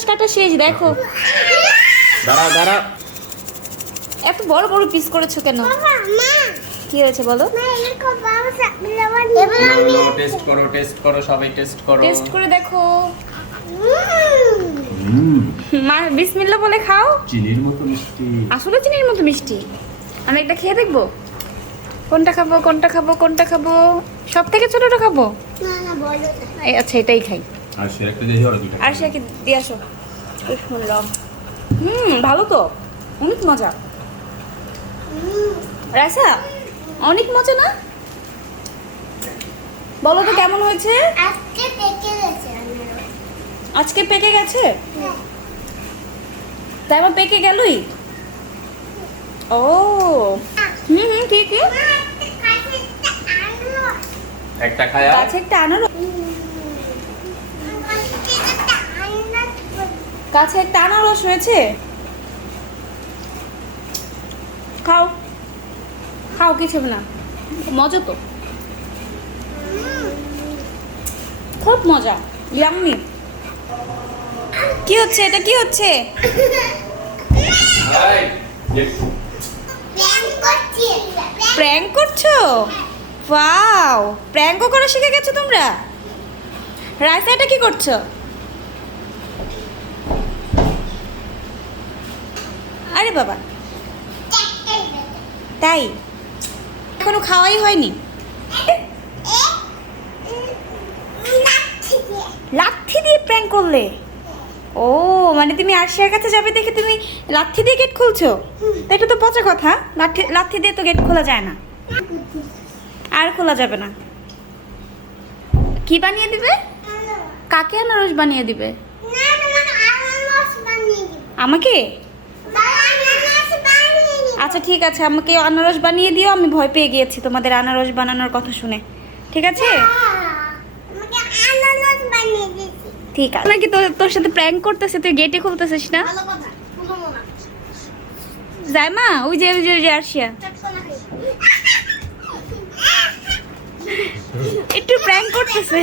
আনারস কাটা শেষ, দেখো। দাঁড়াও। এত বড় বড় পিস করেছো কেন? কি হয়েছে বলো? টেস্ট করো সবাই টেস্ট করো। টেস্ট করে দেখো। মা বিসমিল্লাহ বলে খাও। চিনির মতো মিষ্টি। আসলে চিনির মতো মিষ্টি। আমি একটা খেয়ে দেখবো কোনটা খাবো। সব থেকে ছোটটা খাবো। আচ্ছা এটাই খাই। আর সে একটা দিয়ে আর দুটো। আর সে কি দিয়ে আসো। শুনলাম ভালো তো, অনেক মজা। রাইসা অনেক মজা না? বলো তো কেমন হয়েছে? আজকে পেকে গেছে। তাই আমার পেকে গেলই। ও কি একটা খায়া। কাছে একটা আনারস, কাছে একটা আনারস হয়েছে। খাও খাও, কিছু হবে না, মজা তো, খুব মজা। ইয়াম্মি। কি হচ্ছে এটা, কি হচ্ছে? প্র্যাঙ্ক করছো? ওয়াও, প্র্যাঙ্কও করা শিখে গেছো তোমরা। রাইসা এটা কি করছো? আরে বাবা, তাই এখনো খাওয়াই হয়নি? লাঠি দিয়ে প্র্যাঙ্ক করলে? ও মানে তুমি আরশিয়ার কাছে যাবে দেখে তুমি লাঠি দিয়ে গেট খুলছো? তা এটা তো পচা কথা। লাঠি দিয়ে তো গেট খোলা যায় না, আর খোলা যাবে না। কি বানিয়ে দিবে? কাকে আনারস বানিয়ে দিবে? আমাকে? আচ্ছা ঠিক আছে, আমাকে আনারস বানিয়ে দিও। আমি ভয় পেয়ে গিয়েছি তোমাদের আনারস বানানোর কথা শুনে। ঠিক আছে ঠিক আছে। নাকি তোর সাথে প্র্যাঙ্ক করতেছে, তুই গেটে খুলতেছিস না? যায় মা, ওই যে আরশিয়া একটু প্র্যাঙ্ক করতেছে।